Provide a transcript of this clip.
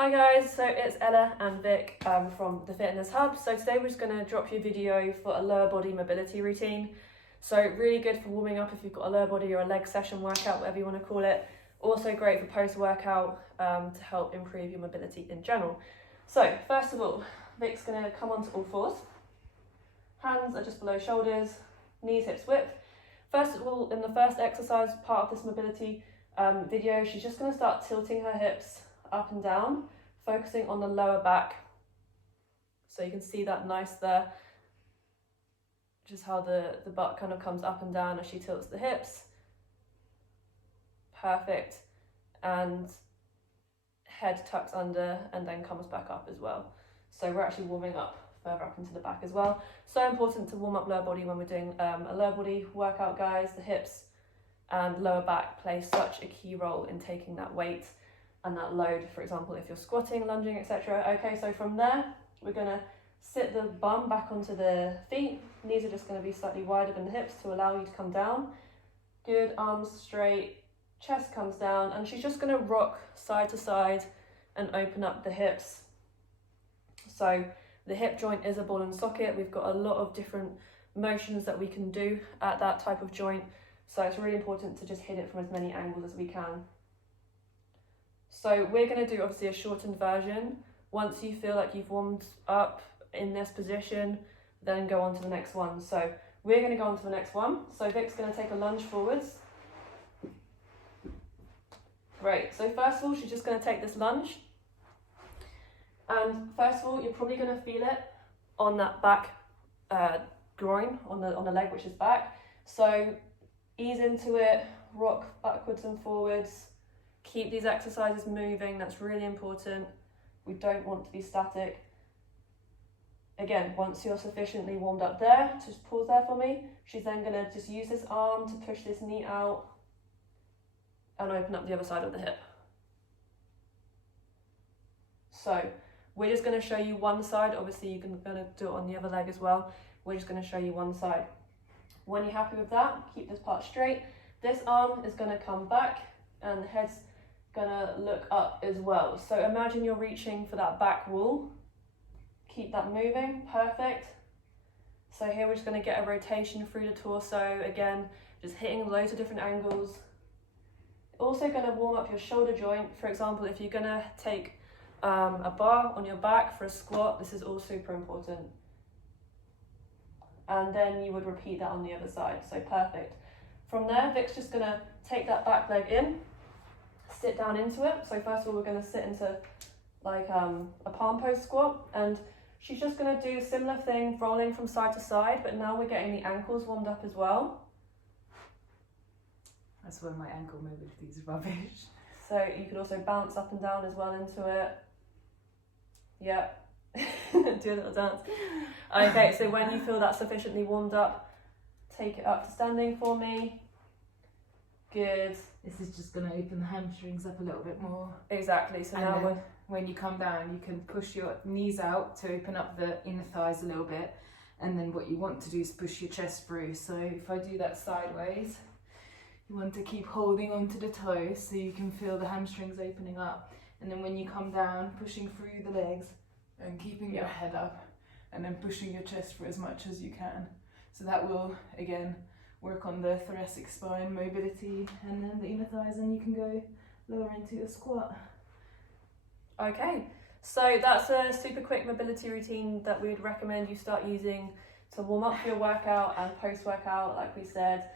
Hi guys, so it's Ella and Vic from the Fitness Hub. So today we're just going to drop you a video for a lower body mobility routine. So really good for warming up if you've got a lower body or a leg session workout, whatever you want to call it. Also great for post-workout to help improve your mobility in general. So first of all, Vic's going to come onto all fours. Hands are just below shoulders, knees hips width. First of all, in the first exercise part of this mobility video, she's just going to start tilting her hips up and down, focusing on the lower back. So you can see that nice there, just how the butt kind of comes up and down as she tilts the hips. Perfect. And head tucks under and then comes back up as well. So we're actually warming up further up into the back as well. So important to warm up lower body when we're doing a lower body workout, guys. The hips and lower back play such a key role in taking that weight and that load, for example, if you're squatting, lunging, etc. Okay, so from there, we're going to sit the bum back onto the feet. Knees are just going to be slightly wider than the hips to allow you to come down. Good, arms straight, chest comes down, and she's just going to rock side to side and open up the hips. So the hip joint is a ball and socket. We've got a lot of different motions that we can do at that type of joint. So it's really important to just hit it from as many angles as we can. So we're going to do obviously a shortened version. Once you feel like you've warmed up in this position, then go on to the next one. So we're going to go on to the next one. So Vic's going to take a lunge forwards. Great. So first of all, she's just going to take this lunge. And first of all, you're probably going to feel it on that back groin, on the leg which is back. So ease into it, rock backwards and forwards. Keep these exercises moving, that's really important. We don't want to be static. Again, once you're sufficiently warmed up there, just pause there for me. She's then going to just use this arm to push this knee out and open up the other side of the hip. So we're just going to show you one side. Obviously you can do it on the other leg as well. We're just going to show you one side. When you're happy with that, keep this part straight. This arm is going to come back and the head's gonna look up as well. So imagine you're reaching for that back wall. Keep that moving, perfect. So here we're just gonna get a rotation through the torso. Again, just hitting loads of different angles. Also gonna warm up your shoulder joint. For example, if you're gonna take a bar on your back for a squat, this is all super important. And then you would repeat that on the other side, so perfect. From there, Vic's just gonna take that back leg in, sit down into it. So first of all, we're going to sit into like a palm pose squat, and she's just going to do a similar thing, rolling from side to side, but now we're getting the ankles warmed up as well. That's where my ankle mobility is rubbish. So you could also bounce up and down as well into it. Yep. Do a little dance. Okay, so when you feel that sufficiently warmed up, take it up to standing for me. Good. This is just going to open the hamstrings up a little bit more. Exactly. So and now when you come down, you can push your knees out to open up the inner thighs a little bit. And then what you want to do is push your chest through. So if I do that sideways, you want to keep holding onto the toes so you can feel the hamstrings opening up. And then when you come down, pushing through the legs and keeping your head up and then pushing your chest through as much as you can. So that will, again, work on the thoracic spine mobility and then the inner thighs, and you can go lower into a squat. Okay, so that's a super quick mobility routine that we would recommend you start using to warm up for your workout and post-workout, like we said.